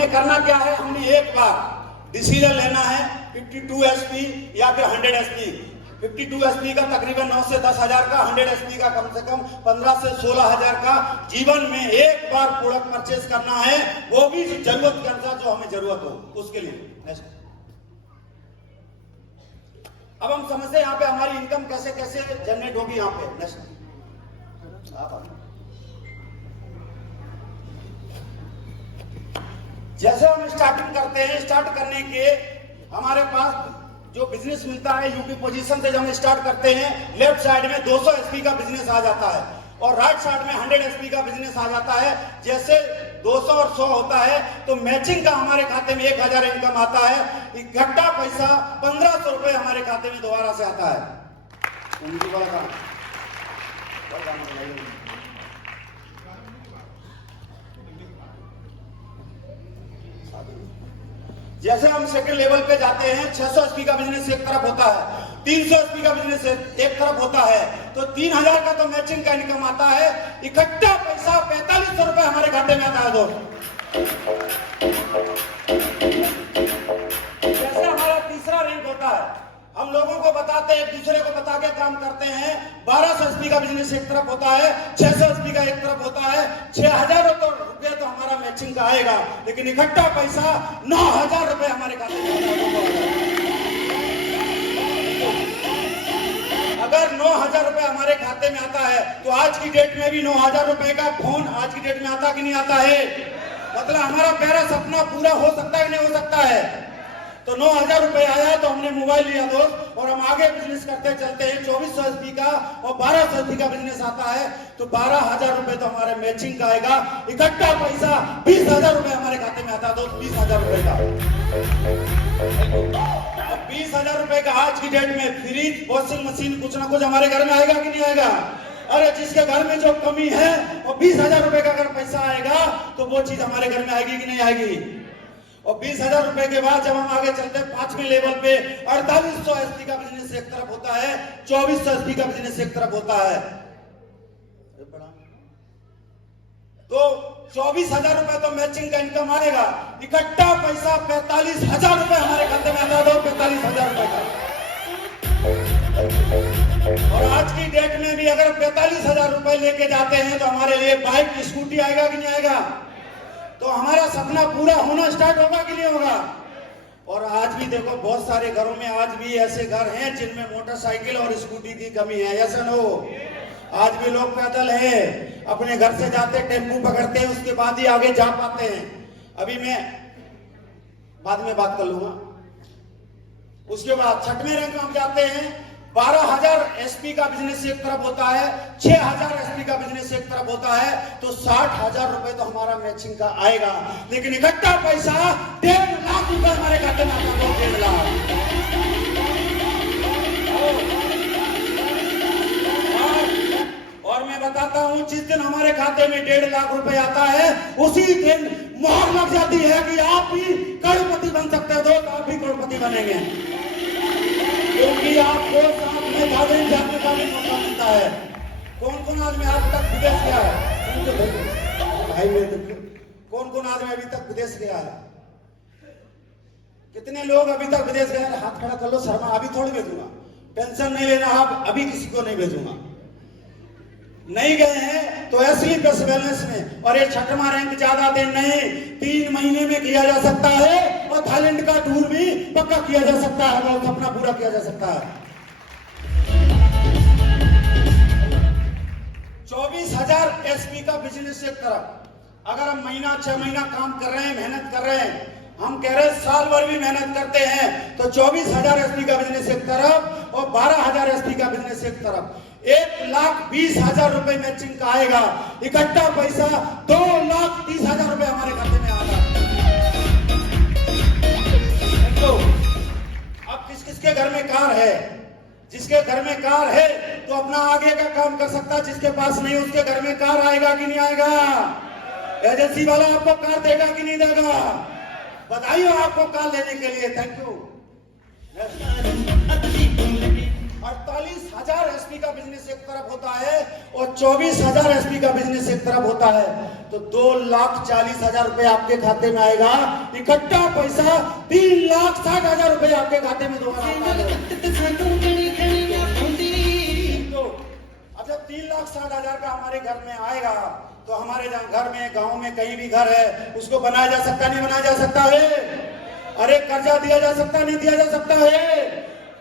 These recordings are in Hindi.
हमने करना क्या है, हमने एक बार डिसीजन लेना है 52 एसपी या फिर 100 एसपी। 52 एसपी का तकरीबन 9 से 10 हजार का, 100 एसपी का कम से कम 15 से 16 हजार का जीवन में एक बार प्रोडक्ट परचेज करना है, वो भी जरूरत के अनुसार जो हमें जरूरत हो उसके लिए। अब हम समझते हैं यहाँ पे हमारी इनकम कैसे कैसे जनरेट होगी। यहाँ पे जैसे हम स्टार्टिंग करते हैं, स्टार्ट करने के हमारे पास जो बिजनेस मिलता है यूपी पोजीशन से जब हम स्टार्ट करते हैं, लेफ्ट साइड में 200 एसपी का बिजनेस आ जाता है और राइट साइड में 100 एसपी का बिजनेस आ जाता है। जैसे 200 और 100 होता है तो मैचिंग का हमारे खाते में 1000 इनकम आता है। इकट्ठा पैसा 1500 रुपए हमारे खाते में दोबारा से आता है। जैसे हम सेकंड लेवल पे जाते हैं, 600 एसपी का बिजनेस एक तरफ होता है, 300 एसपी का बिजनेस एक तरफ होता है, तो 3000 का तो मैचिंग का इनकम आता है। इकट्ठा पैसा 4500 रुपए हमारे खाते में आता है दोस्त। जैसे हमारा तीसरा रैंक होता है, हम लोगों को बताते हैं, एक दूसरे को बता के काम करते हैं। 1200 एसपी का बिजनेस एक तरफ होता है, 600 एसपी का एक तरफ होता है। 6000 रुपए तो हमारा मैचिंग का आएगा, लेकिन इकट्ठा पैसा 9000 रुपए हमारे खाते में आता है। अगर 9000 रुपए हमारे खाते में आता है तो आज की डेट में भी 9000 रुपए का फोन आज की डेट में आता कि नहीं आता है? मतलब हमारा प्यारा सपना पूरा हो सकता है कि नहीं हो सकता है? तो 9000 रुपए आया तो हमने मोबाइल लिया दोस्त और हम आगे बिजनेस करते चलते हैं। 2400 एसपी का और 1200 एसपी का बिजनेस आता है तो 12000 रुपए तो हमारे मैचिंग का आएगा। इकट्ठा पैसा 20000 रुपए हमारे खाते में आता है दोस्त, 20000 रुपए का। 20000 रुपए का आज की डेट में फ्रिज, वॉशिंग मशीन कुछ ना कुछ हमारे घर में आएगा कि नहीं आएगा? अरे जिसके घर में जो कमी है और 20000 रुपए का अगर पैसा आएगा तो वो चीज हमारे घर में आएगी कि नहीं आएगी? और 20000 रुपए के बाद जब हम आगे चलते हैं 5वें लेवल पे, 4800 एसपी का बिजनेस एक तरफ होता है, 2400 एसपी का बिजनेस एक तरफ होता है। तो 24000 रुपए तो मैचिंग का इनकम आएगा। इकट्ठा पैसा 45000 रुपए हमारे खाते में आता है, 45000 रुपए का। और आज की डेट में भी अगर 45000 रुपए लेके जाते हैं तो हमारे लिए बाइक, स्कूटी आएगा कि नहीं आएगा? तो हमारा सपना पूरा होना स्टार्ट होगा कि नहीं होगा? और आज भी देखो बहुत सारे घरों में आज भी ऐसे घर हैं जिनमें मोटरसाइकिल और स्कूटी की कमी है, ऐसा न हो। आज भी लोग पैदल हैं, अपने घर से जाते टेम्पू पकड़ते हैं, उसके बाद ही आगे जा पाते हैं। अभी मैं बाद में बात कर लूंगा। उसके बाद 6वें रैंक में हम जाते हैं। 12000 एसपी का बिजनेस एक तरफ होता है, 6000 एसपी का बिजनेस एक तरफ होता है, तो 60000 रुपए तो हमारा मैचिंग का आएगा। लेकिन इकट्ठा पैसा 1.5 लाख रुपए हमारे खाते में आता है, 1.5 लाख। और मैं बताता हूं, जिस दिन हमारे खाते में 1.5 लाख रुपए आता है उसी दिन मोहर लग जाती है कि आप भी करोड़पति बन सकते हो। दोस्त आप भी करोड़पति बनेंगे, क्योंकि आपको साथ में जाने का भी मौका मिलता है। कौन कौन आदमी आज तक विदेश गया है? भाई कौन कौन आदमी अभी तक विदेश गया है? कितने लोग अभी तक विदेश गए? हाथ खड़ा कर लो। शर्मा अभी थोड़ी भेजूंगा, टेंशन नहीं लेना, आप अभी किसी को नहीं भेजूंगा। नहीं गए हैं तो ऐसे ही बस बैलेंस में। और ये 6वां रैंक ज्यादा दिन नहीं, 3 महीने में किया जा सकता है और थाईलैंड का टूर भी पक्का किया जा सकता है, और सपना पूरा किया जा सकता है। 24000 एसपी का बिजनेस एक तरफ। अगर हम महीना 6 महीना काम कर रहे हैं, मेहनत कर रहे हैं, हम कह रहे हैं साल भर भी मेहनत करते हैं, तो 24000 एसपी का बिजनेस एक तरफ और 12000 एसपी का बिजनेस एक तरफ। 1,20,000 रुपए मैचिंग का आएगा। इकट्ठा पैसा 2,30,000 रुपए हमारे खाते में आएगा। तो अब किस किसके घर में कार है? जिसके घर में कार है तो अपना आगे का काम कर सकता है, जिसके पास नहीं उसके घर में कार आएगा कि नहीं आएगा? एजेंसी वाला आपको कार देगा कि नहीं देगा? बधाई हो आपको कार लेने के लिए। Thank you. 48,000 एसपी का बिजनेस एक तरफ होता है और 24,000 एसपी का बिजनेस एक तरफ होता है, तो 2,40,000 रुपए आपके खाते में आएगा। इकट्ठा पैसा 3,60,000 रुपए आपके खाते में दोबारा। अब जब 3,60,000 का हमारे घर में आएगा तो हमारे घर में, गांव में कहीं भी घर है, उसको बनाया जा सकता नहीं बनाया जा सकता है? अरे कर्जा दिया जा सकता नहीं दिया जा सकता है?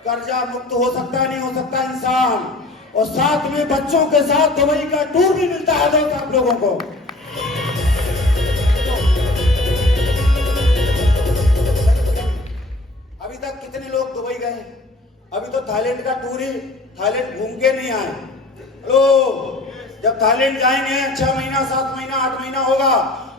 कर्जा मुक्त हो सकता नहीं हो सकता इंसान? और साथ में बच्चों के साथ दुबई का टूर भी मिलता है दोस्त आप लोगों को। अभी तक कितने लोग दुबई गए? अभी तो थाईलैंड का टूर ही, थाईलैंड घूम के नहीं आए। तो जब थाईलैंड जाएंगे 6 महीना 7 महीना 8 महीना होगा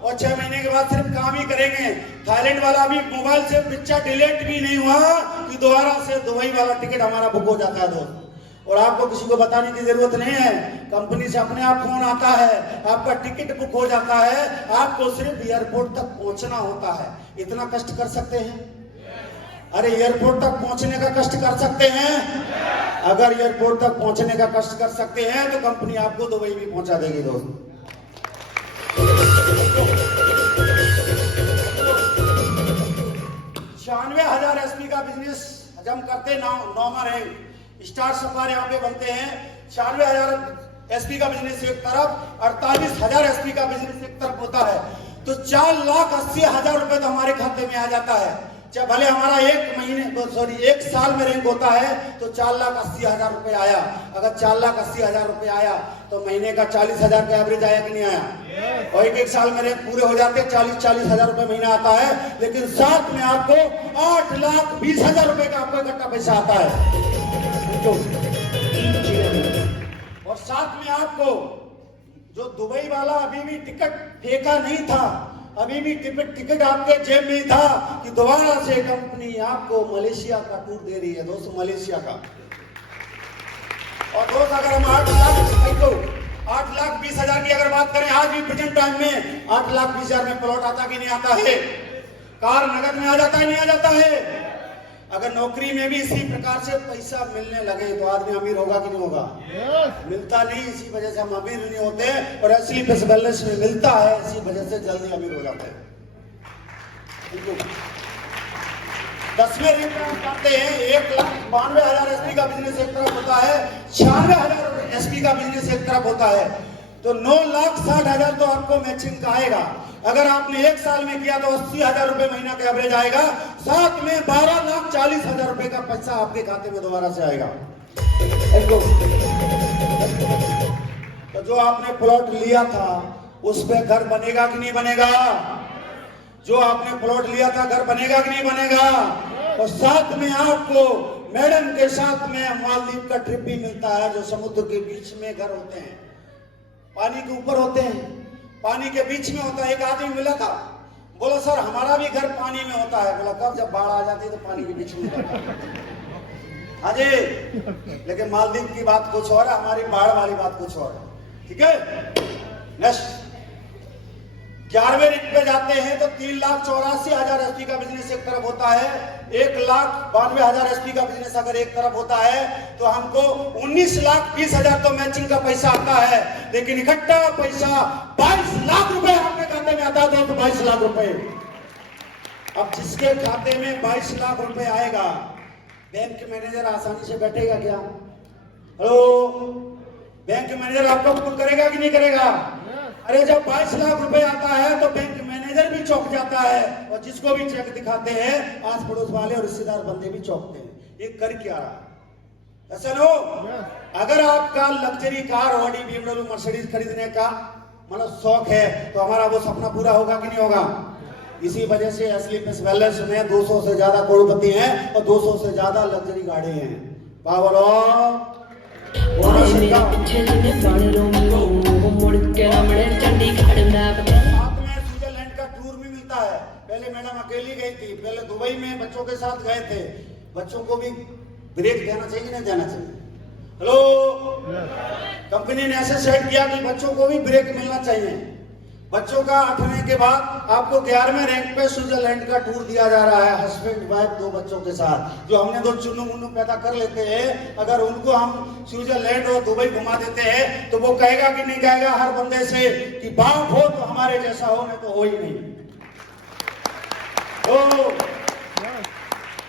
और 6 महीने के बाद सिर्फ काम ही करेंगे। थाईलैंड वाला भी मोबाइल से पिक्चर डिलीट भी नहीं हुआ कि दोबारा से दुबई वाला टिकट हमारा बुक हो जाता है दोस्त। और आपको किसी को बताने की जरूरत नहीं है, कंपनी से अपने आप फोन आता है, आपका टिकट बुक हो जाता है, आपको सिर्फ एयरपोर्ट तक पहुंचना होता है। इतना कष्ट कर सकते हैं? अरे एयरपोर्ट तक पहुंचने का कष्ट कर सकते हैं? अगर एयरपोर्ट तक पहुंचने का कष्ट कर सकते हैं तो कंपनी आपको दुबई भी पहुंचा देगी दोस्त। 96,000 एसपी का बिजनेस हम करते नॉर्मल है, स्टार सफार यहाँ पे बनते हैं। 96,000 एसपी का बिजनेस एक तरफ, 48,000 एसपी का बिजनेस एक तरफ होता है, तो 4,80,000 रुपए तो हमारे खाते में आ जाता है। चाहे भले हमारा एक साल में रैंक होता है तो 4,80,000 रुपए आया। अगर 4,80,000 रुपए आया तो महीने का 40,000 का एवरेज आया कि नहीं आया? और एक साल में रैंक पूरे हो जाते 40,000 रुपए महीना आता है, लेकिन साथ में आपको 8,20,000 रुपए का आपको इकट्ठा पैसा आता है। और साथ में आपको जो दुबई वाला अभी भी टिकट फेंका नहीं था, अभी भी टिकट आपके जेब में था कि दोबारा से कंपनी आपको मलेशिया का टूर दे रही है दोस्तों, मलेशिया का। और दोस्त अगर हम 8,20,000 की अगर बात करें, आज भी प्रेजेंट टाइम में 8,20,000 में प्लॉट आता कि नहीं आता है? कार नगद में आ जाता है नहीं आ जाता है? अगर नौकरी में भी इसी प्रकार से पैसा मिलने लगे तो आदमी अमीर होगा कि नहीं होगा? मिलता नहीं, इसी वजह से हम अमीर नहीं होते, और असली बैलेंस में मिलता है, इसी वजह से जल्दी अमीर हो जाते हैं। 10वें रैंक में हम करते हैं 1,92,000 एसपी का बिजनेस एक तरफ होता है, 96,000 एसपी का बिजनेस एक तरफ होता है, तो 9,60,000 तो आपको मैचिंग का आएगा। अगर आपने एक साल में किया तो 80,000 रुपए महीना का एवरेज आएगा, साथ में 12,40,000 रुपए का पैसा आपके खाते में दोबारा से आएगा। तो जो आपने प्लॉट लिया था उस पे घर बनेगा कि नहीं बनेगा? जो आपने प्लॉट लिया था घर बनेगा कि नहीं बनेगा? और साथ में आपको मैडम के साथ में मालदीव का ट्रिप भी मिलता है, जो समुद्र के बीच में घर होते हैं, पानी के ऊपर होते हैं, पानी के बीच में होता है। एक आदमी मिला था, बोला सर हमारा भी घर पानी में होता है। बोला कब? जब बाढ़ आ जाती है तो पानी के बीच में होता है। हाँ जी, लेकिन मालदीव की बात कुछ और है, हमारी बाढ़ वाली बात कुछ और है। ठीक है, नेक्स्ट 11वें रैंक पे जाते हैं तो 3,84,000 एसपी का बिजनेस एक तरफ होता है, 1,92,000 एसपी का बिजनेस अगर एक तरफ होता है तो हमको 19,20,000 तो मैचिंग का पैसा आता है, लेकिन इकट्ठा पैसा 22 लाख रुपए आपके खाते में आता है। तो 22 लाख रुपए, अब जिसके खाते में 22 लाख रुपए आएगा, बैंक मैनेजर आसानी से बैठेगा क्या? हेलो, बैंक मैनेजर आपको पुल करेगा कि नहीं करेगा? अरे जब 22 लाख रुपए आता है तो बैंक मैनेजर भी चौंक जाता है, और जिसको भी चेक दिखाते हैं आस पड़ोस वाले और रिश्तेदार बंदे भी चौंकते हैं, ये कर क्या रहा है? ऐसा लो, अगर आपका luxury car Audi BMW Mercedes खरीदने का मतलब शौक है तो हमारा वो सपना पूरा होगा कि नहीं होगा? इसी वजह से असली बैलेंस में 200 से ज्यादा करोड़पति हैं और 200 से ज्यादा लग्जरी गाड़ी हैं। पावर ऑफ स्विट्जरलैंड का टूर भी मिलता है। पहले मैडम अकेली गई थी, पहले दुबई में बच्चों के साथ गए थे। बच्चों को भी ब्रेक देना चाहिए नहीं देना चाहिए? हेलो, कंपनी ने ऐसे सेट किया कि बच्चों को भी ब्रेक मिलना चाहिए। बच्चों का 8वें के बाद आपको 11वें रैंक पे स्विट्जरलैंड का टूर दिया जा रहा है, हस्बैंड वाइफ 2 बच्चों के साथ। जो हमने 2 चुन्नू मुन्नू पैदा कर लेते हैं, अगर उनको हम स्विट्जरलैंड और दुबई घुमा देते हैं तो वो कहेगा कि नहीं कहेगा हर बंदे से कि बाप हो तो हमारे जैसा हो, नहीं तो हो ही नहीं। तो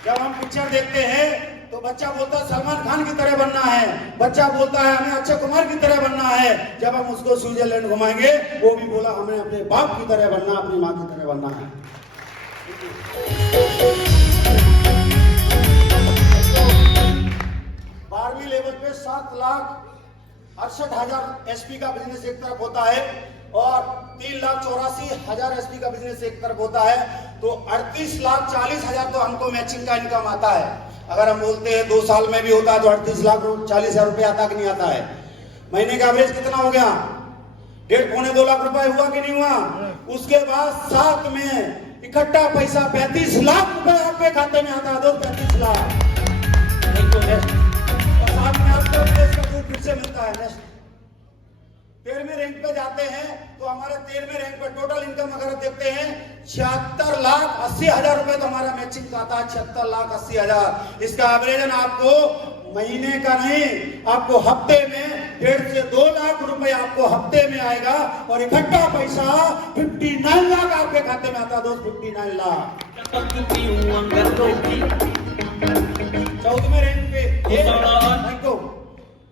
जब हम पिक्चर देखते हैं तो बच्चा बोलता है सलमान खान की तरह बनना है, बच्चा बोलता है हमें अक्षय कुमार की तरह बनना है। जब हम उसको स्विट्जरलैंड घुमाएंगे वो भी बोला हमें अपने बाप की तरह बनना, अपनी माँ की तरह बनना है। 12वीं लेवल पे 7,68,000 एसपी का बिजनेस एक तरफ होता है और 3,84,000 एसपी का बिजनेस एक तरफ होता है। तो 38,40,000 तो हमको मैचिंग का इनकम आता है। अगर हम बोलते हैं 2 साल में भी होता है तो 38,40,000 रुपए आता कि नहीं आता है। महीने का एवरेज कितना हो गया? 1.5-2 लाख रुपए हुआ कि नहीं हुआ? उसके बाद साथ में इकट्ठा पैसा 35 लाख रुपए आपके खाते में आता है। 35 लाख और साथ में आपको विदेश का टूर फिर से मिलता है। 13वें रैंक पे जाते हैं तो हमारे 13वें रैंक पे टोटल इनकम अगर देखते हैं 76,80,000 रुपए तो हमारा मैचिंग का आता है। 76,80,000 इसका एवरेजन आपको महीने का नहीं, आपको हफ्ते में 1.5 से 2 लाख रुपए आपको हफ्ते में आएगा और इकट्ठा पैसा 59 लाख आपके खाते में आता है। 59 लाख 14वें रैंक पे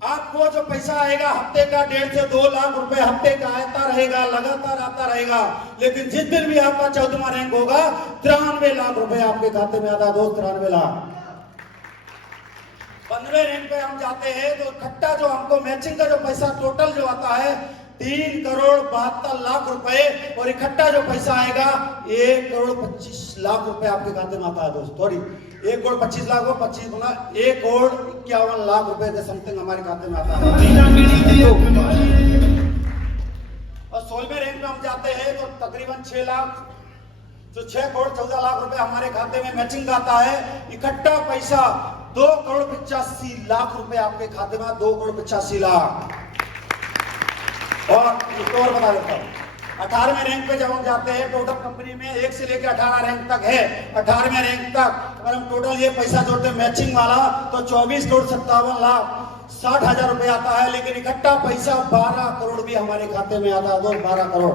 आपको जो पैसा आएगा हफ्ते का 1.5 से 2 लाख रुपए हफ्ते का आता रहेगा, लगातार आता रहेगा। लेकिन जिस दिन भी आपका 14वां रैंक होगा 93 लाख रुपए आपके खाते में आता है। 93 लाख 15वें रैंक पे हम जाते हैं तो इकट्ठा जो हमको मैचिंग का जो पैसा टोटल जो आता है 3,72,00,000 रुपए और इकट्ठा जो पैसा आएगा 1,25,00,000 रुपए आपके खाते में आता है। दोस्त सॉरी 1,25,00,000 को 25 गुना 1,51,00,000 रुपए के समथिंग हमारे खाते में आता है। और 16वें रैंक में हम जाते हैं तो तकरीबन 6 लाख तो 6,14,00,000 रुपए हमारे खाते में मैचिंग का आता है। इकट्ठा पैसा 2,85,00,000 रुपए आपके खाते में 2,85,00,000। और बता देता हूँ 18वें रैंक पे जब हम जाते हैं टोटल कंपनी में 1 से लेकर 18 रैंक तक है। 18वें रैंक तक अगर हम टोटल ये पैसा जोड़ते हैं मैचिंग वाला तो 24,57,60,000 रुपए आता है। लेकिन इकट्ठा पैसा 12 करोड़ भी हमारे खाते में आता है। 12 करोड़